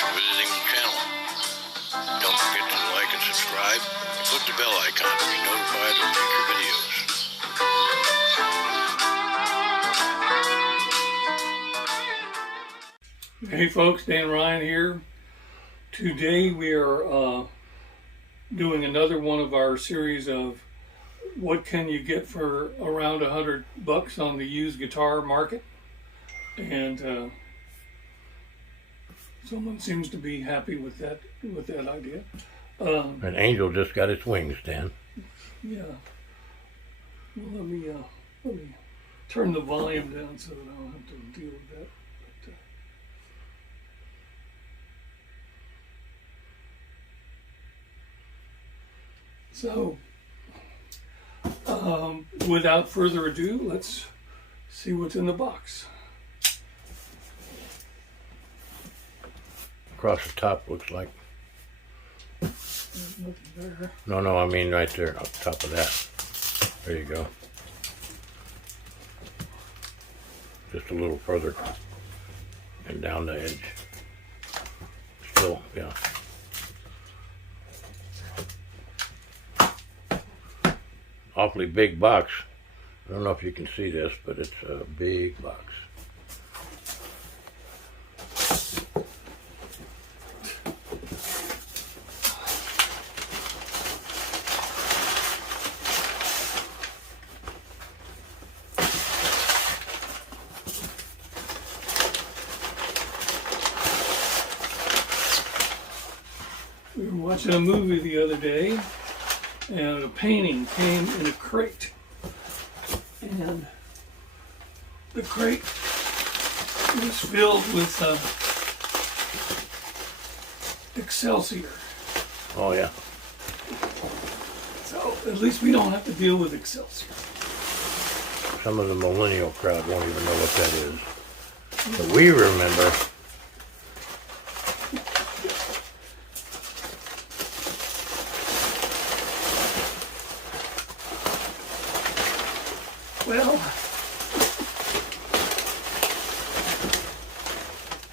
for visiting the channel. Don't forget to like and subscribe and click the bell icon to be notified of future videos. Hey folks, Dan Ryan here. Today we are doing another one of our series of what can you get for around $100 on the used guitar market. And someone seems to be happy with that idea. An angel just got its wings, Dan. Yeah. Well, let me turn the volume down so that I don't have to deal with that. So, without further ado, let's see what's in the box. Across the top looks like. There's nothing there. No, I mean right there, on top of that. There you go. Just a little further and down the edge. Still, yeah. Awfully big box. I don't know if you can see this, but it's a big box. We were watching a movie the other day, and a painting came in a crate. And the crate was filled with Excelsior. Oh yeah. So at least we don't have to deal with Excelsior. Some of the millennial crowd won't even know what that is. But we remember.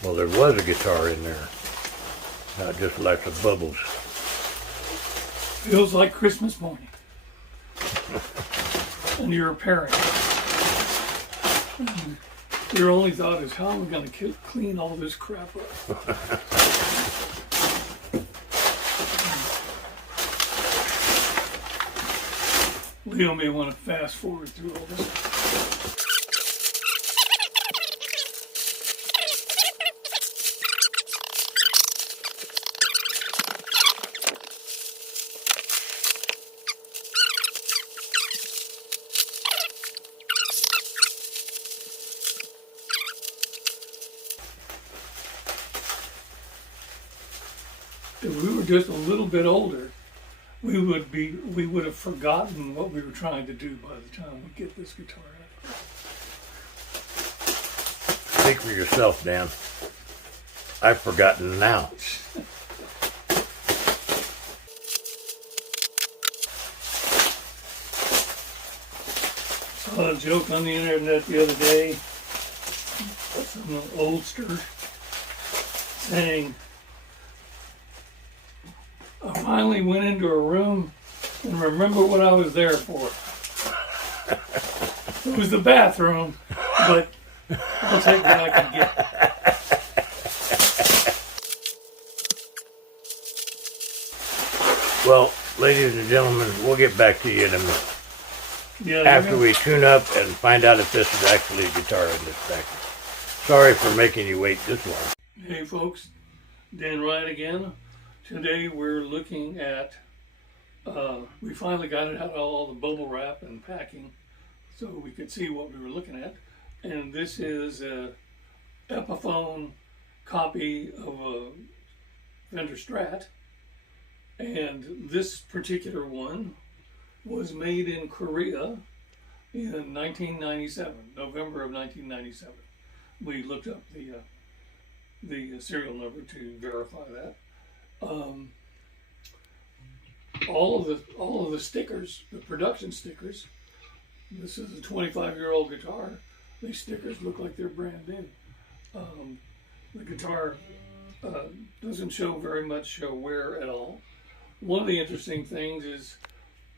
Well, there was a guitar in there. Now it just lots of bubbles. Feels like Christmas morning. And you're a parent. And your only thought is, how am I going to clean all this crap up? Leo may want to fast forward through all this. If we were just a little bit older, we would have forgotten what we were trying to do by the time we get this guitar out. Speak for yourself, Dan. I've forgotten now. Saw a joke on the internet the other day. Some oldster saying, I finally went into a room and remember what I was there for. It was the bathroom, but I'll take what I can get. Well, ladies and gentlemen, we'll get back to you in a minute. Yeah, After we tune up and find out if this is actually a guitar in this package. Sorry for making you wait this long. Hey folks, Dan Ryan again. Today we're looking at, we finally got it out of all the bubble wrap and packing so we could see what we were looking at. And this is a Epiphone copy of a Fender Strat. And this particular one was made in Korea in 1997, November of 1997. We looked up the serial number to verify that. All of the stickers, the production stickers. This is a 25-year-old guitar. These stickers look like they're brand new. The guitar Doesn't show very much wear at all. One of the interesting things is,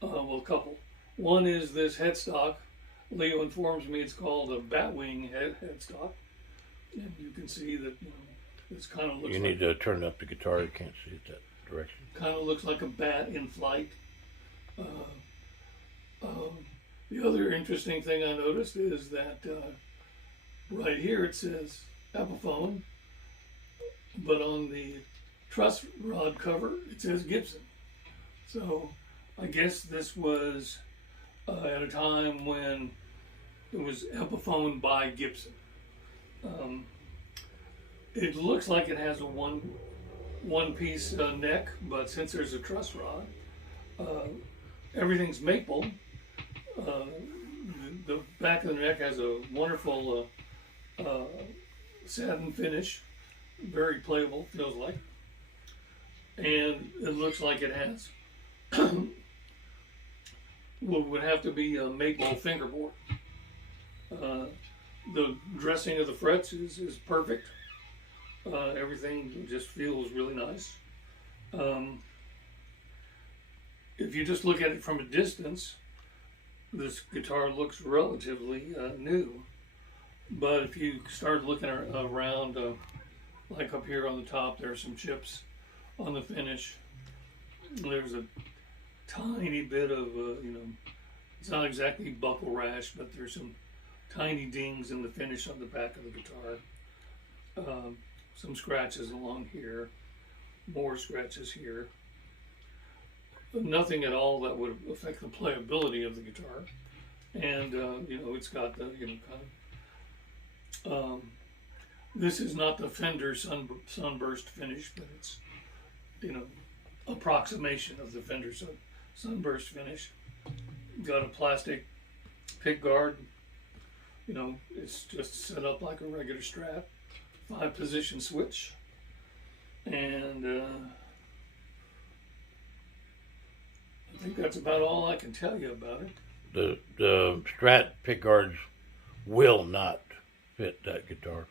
well, a couple. One is this headstock. Leo informs me it's called a batwing headstock, and you can see that this kind of looks. You need to turn up the guitar. You can't see it that direction. Kind of looks like a bat in flight. The other interesting thing I noticed is that right here it says Epiphone, but on the truss rod cover it says Gibson. So I guess this was at a time when it was Epiphone by Gibson. It looks like it has a one piece neck, but since there's a truss rod, everything's maple. The back of the neck has a wonderful satin finish, very playable, feels like. And it looks like it has would have to be a maple fingerboard. The dressing of the frets is perfect. Everything just feels really nice. If you just look at it from a distance, this guitar looks relatively new. But if you start looking around, like up here on the top, there are some chips on the finish. There's a tiny bit of, it's not exactly buckle rash, but there's some tiny dings in the finish on the back of the guitar. Some scratches along here, more scratches here. But nothing at all that would affect the playability of the guitar. And, it's got the, this is not the Fender sunburst finish, but it's, approximation of the Fender sunburst finish. Got a plastic pick guard. It's just set up like a regular Strat. 5-position switch. And I think that's about all I can tell you about it. The Strat pickguards will not fit that guitar.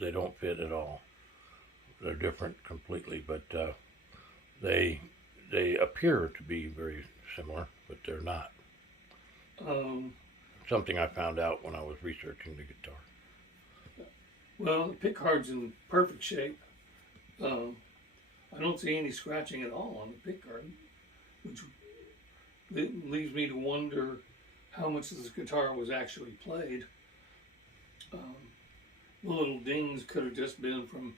They don't fit at all. They're different completely, but they appear to be very similar, but they're not. Something I found out when I was researching the guitar. Well, the pickguard's in perfect shape. I don't see any scratching at all on the pickguard, which leaves me to wonder how much this guitar was actually played. The little dings could have just been from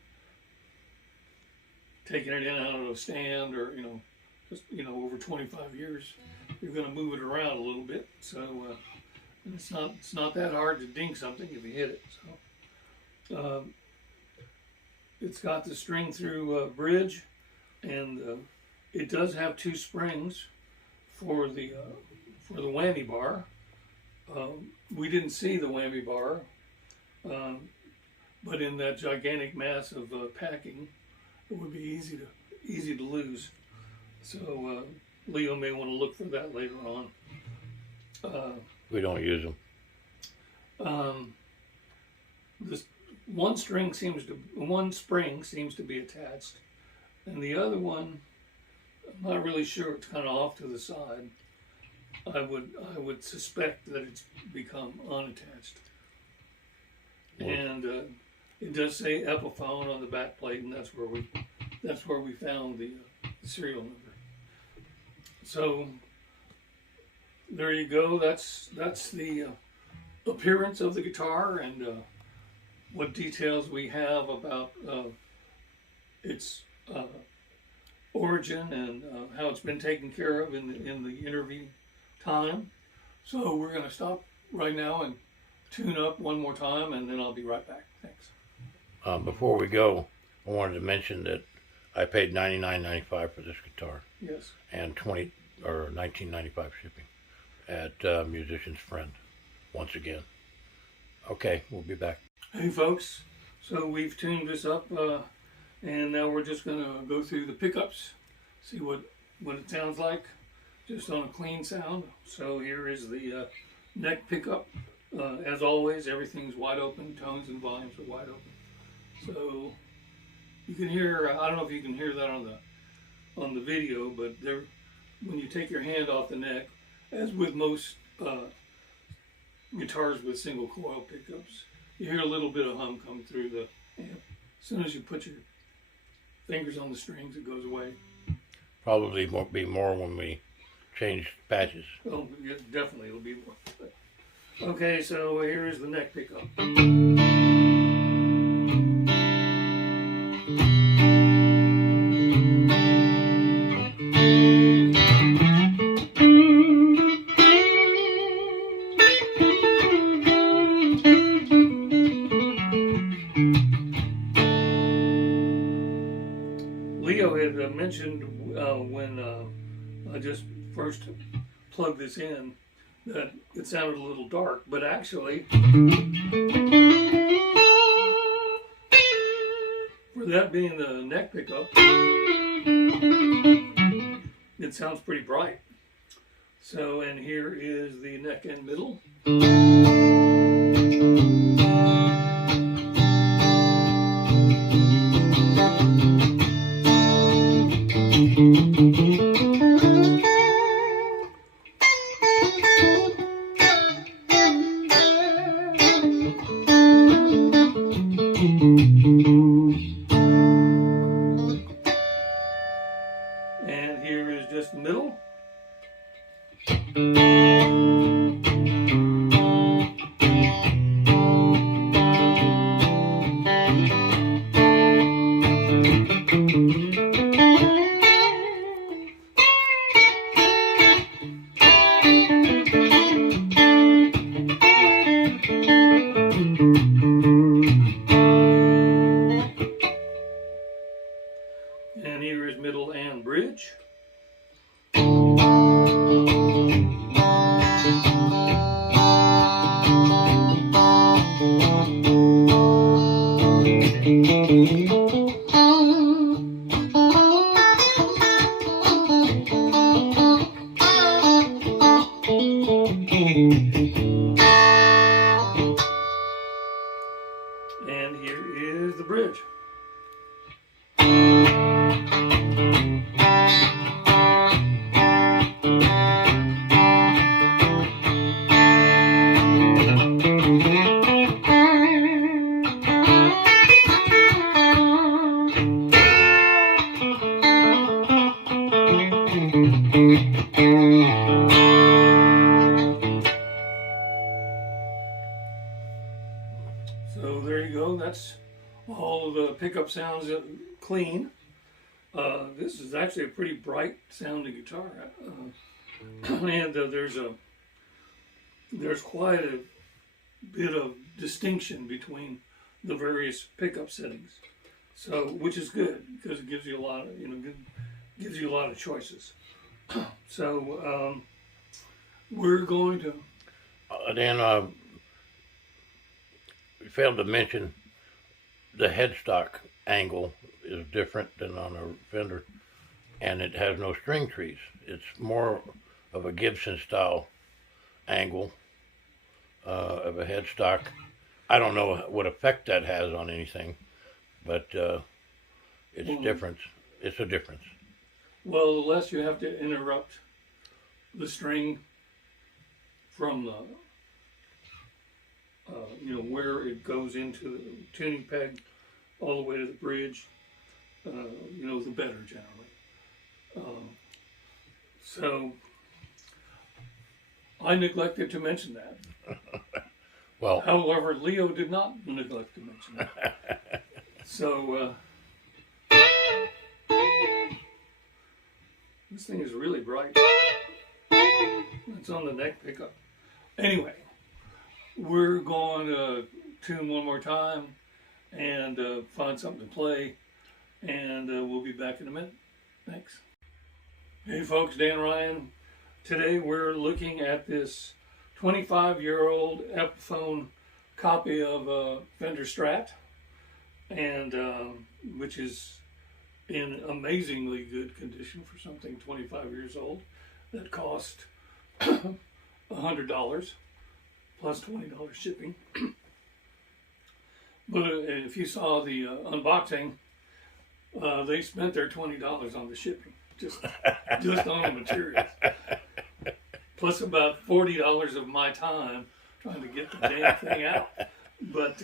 taking it in and out of a stand, or over 25 years, you're going to move it around a little bit. So and it's not that hard to ding something if you hit it. So it's got the string through bridge, and it does have 2 springs for the whammy bar. We didn't see the whammy bar, but in that gigantic mass of packing, it would be easy to lose. So Leo may want to look for that later on. We don't use them. This one spring seems to be attached, and the other one, I'm not really sure. It's kind of off to the side. I would suspect that it's become unattached. And it does say Epiphone on the back plate, and that's where we found the serial number. So there you go. That's the appearance of the guitar, and what details we have about its origin and how it's been taken care of in the intervening time. So we're going to stop right now and tune up one more time, and then I'll be right back. Thanks. Before we go, I wanted to mention that I paid $99.95 for this guitar. Yes. And $19.95 shipping at Musician's Friend once again. Okay, we'll be back. Hey folks, so we've tuned this up, and now we're just going to go through the pickups, see what it sounds like, just on a clean sound. So here is the neck pickup. As always, everything's wide open, tones and volumes are wide open. So you can hear, I don't know if you can hear that on the video, but there, when you take your hand off the neck, as with most guitars with single coil pickups, you hear a little bit of hum come through the amp. As soon as you put your fingers on the strings, it goes away. Probably won't be more when we change patches. Oh, yeah, definitely it'll be more. Okay, so here is the neck pickup. Leo had mentioned when I just first plugged this in that it sounded a little dark, but actually, for that being the neck pickup, it sounds pretty bright. So, and here is the neck and middle. And here is just the middle. And here is middle and bridge. And here is the bridge. So there you go. That's all of the pickup sounds clean. This is actually a pretty bright sounding guitar, and there's quite a bit of distinction between the various pickup settings. So, which is good because it gives you a lot of gives you a lot of choices. So we're going to. Dan, we failed to mention the headstock angle is different than on a Fender, and it has no string trees. It's more of a Gibson style angle of a headstock. I don't know what effect that has on anything, but it's different. It's a difference. Well, the less you have to interrupt the string from the where it goes into the tuning peg all the way to the bridge, the better generally. So I neglected to mention that. Well, however, Leo did not neglect to mention that. So this thing is really bright. It's on the neck pickup. Anyway, we're going to tune one more time and find something to play, and we'll be back in a minute. Thanks. Hey folks, Dan Ryan. Today we're looking at this 25-year-old Epiphone copy of a Fender Strat, and which is in amazingly good condition for something 25 years old that cost $100 plus $20 shipping. But if you saw the unboxing, they spent their $20 on the shipping, just on the materials, plus about $40 of my time trying to get the damn thing out. But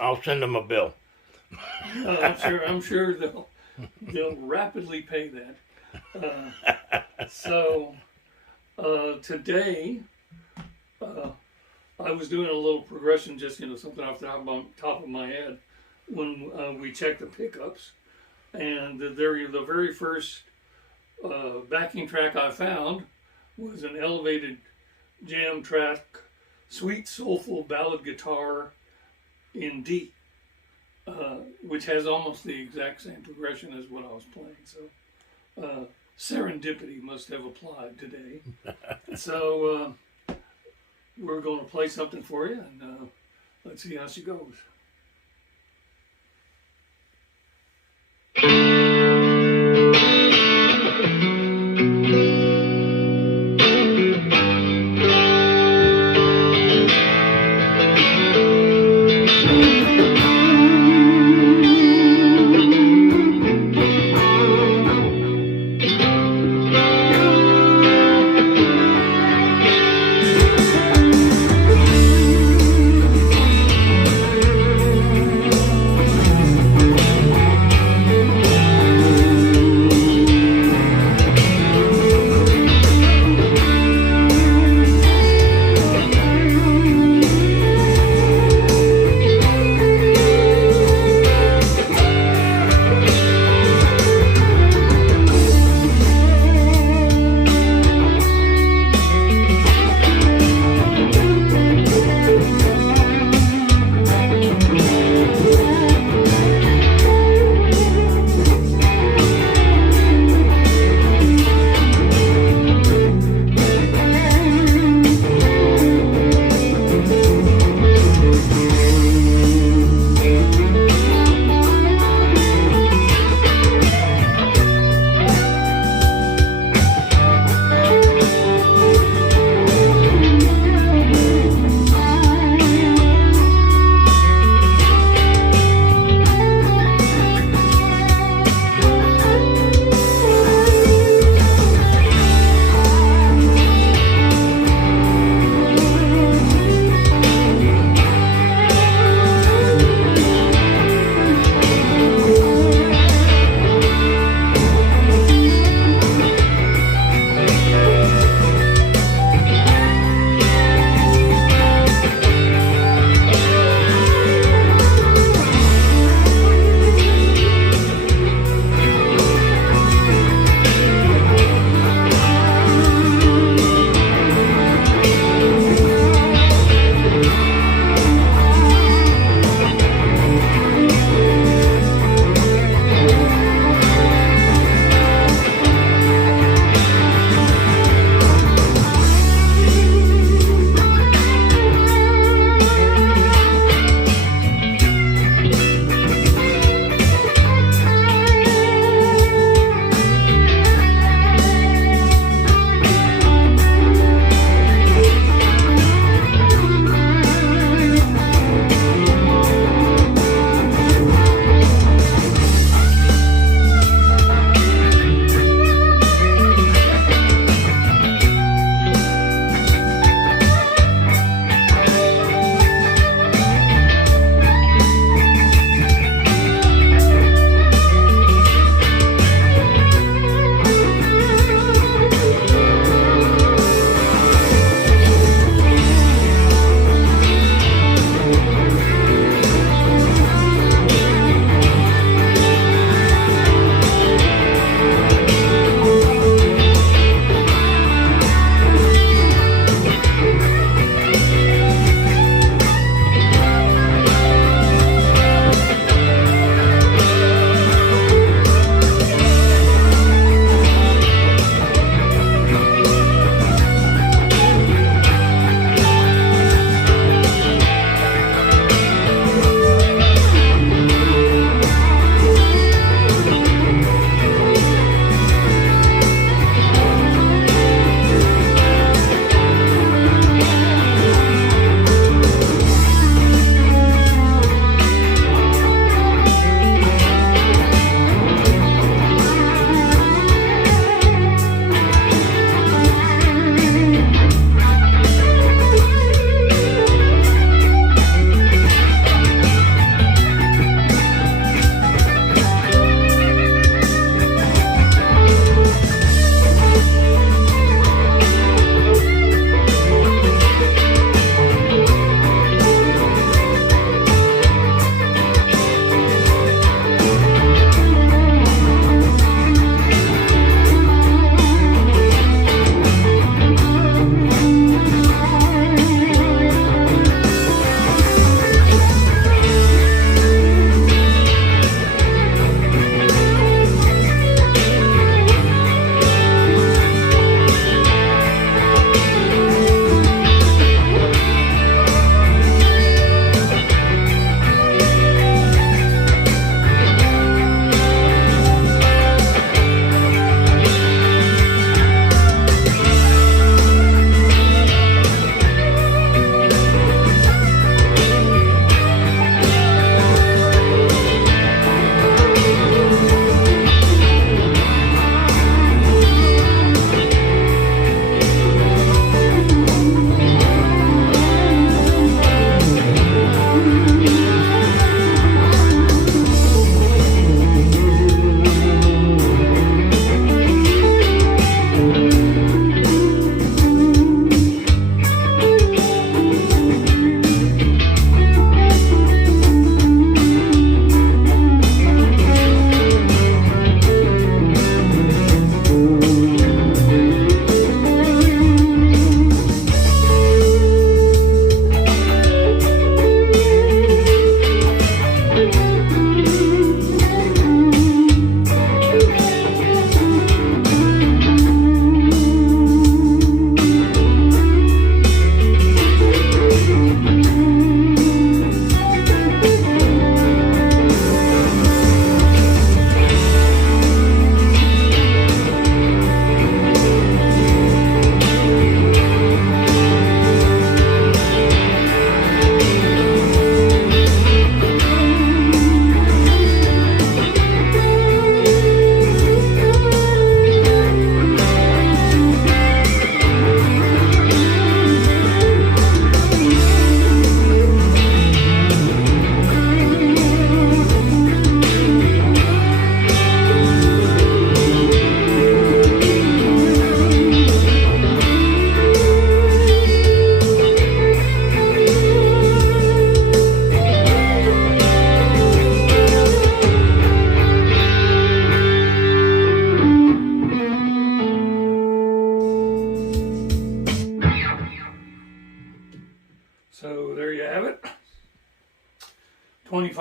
I'll send them a bill. I'm sure they'll rapidly pay that. So today I was doing a little progression, just something off the top of my head when we checked the pickups, and the very first backing track I found was an elevated jam track, sweet soulful ballad guitar in D, which has almost the exact same progression as what I was playing. So serendipity must have applied today. So we're going to play something for you, and let's see how she goes.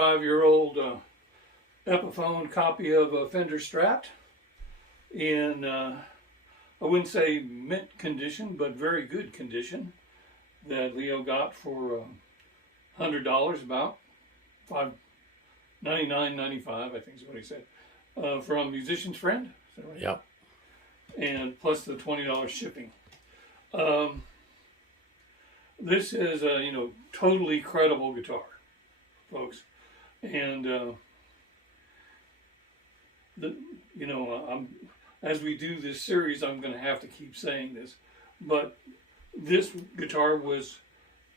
25-year-old Epiphone copy of a Fender Strat in, I wouldn't say mint condition, but very good condition, that Leo got for $100, about $599.95, I think is what he said, from Musician's Friend. Is that right? Yep. And plus the $20 shipping. This is a totally credible guitar, folks, and as we do this series, I'm going to have to keep saying this, but this guitar was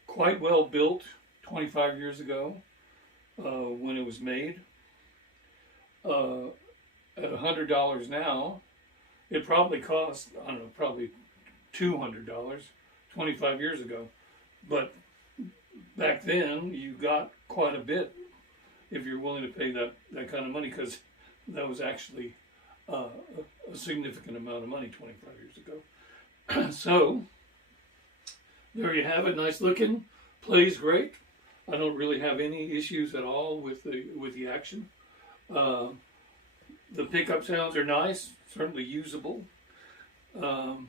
quite well built 25 years ago when it was made. At $100 now, it probably cost, I don't know, probably $200 25 years ago. But back then, you got quite a bit if you're willing to pay that kind of money, because that was actually a significant amount of money 25 years ago. So, there you have it, nice looking, plays great. I don't really have any issues at all with the action. The pickup sounds are nice, certainly usable. I'm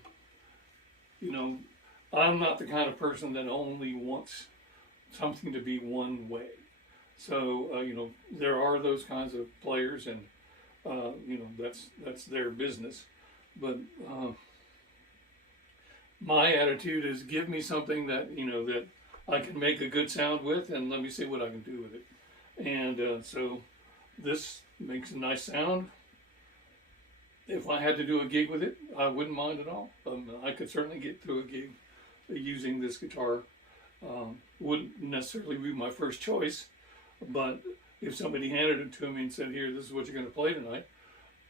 not the kind of person that only wants something to be one way. So, there are those kinds of players, and, that's their business. But my attitude is, give me something that, that I can make a good sound with, and let me see what I can do with it. And so this makes a nice sound. If I had to do a gig with it, I wouldn't mind at all. I could certainly get through a gig using this guitar. Wouldn't necessarily be my first choice, but if somebody handed it to me and said, here, this is what you're going to play tonight,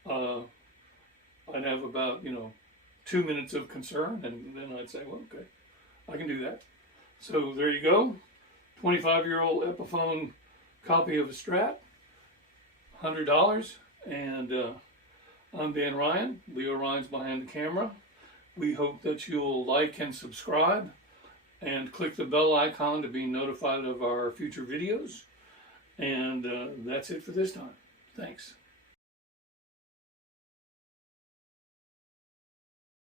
I'd have about 2 minutes of concern, and then I'd say, well, okay, I can do that. So there you go, 25-year-old Epiphone copy of a Strat, $100, and I'm Dan Ryan. Leo Ryan's behind the camera. We hope that you'll like and subscribe and click the bell icon to be notified of our future videos. And that's it for this time. Thanks.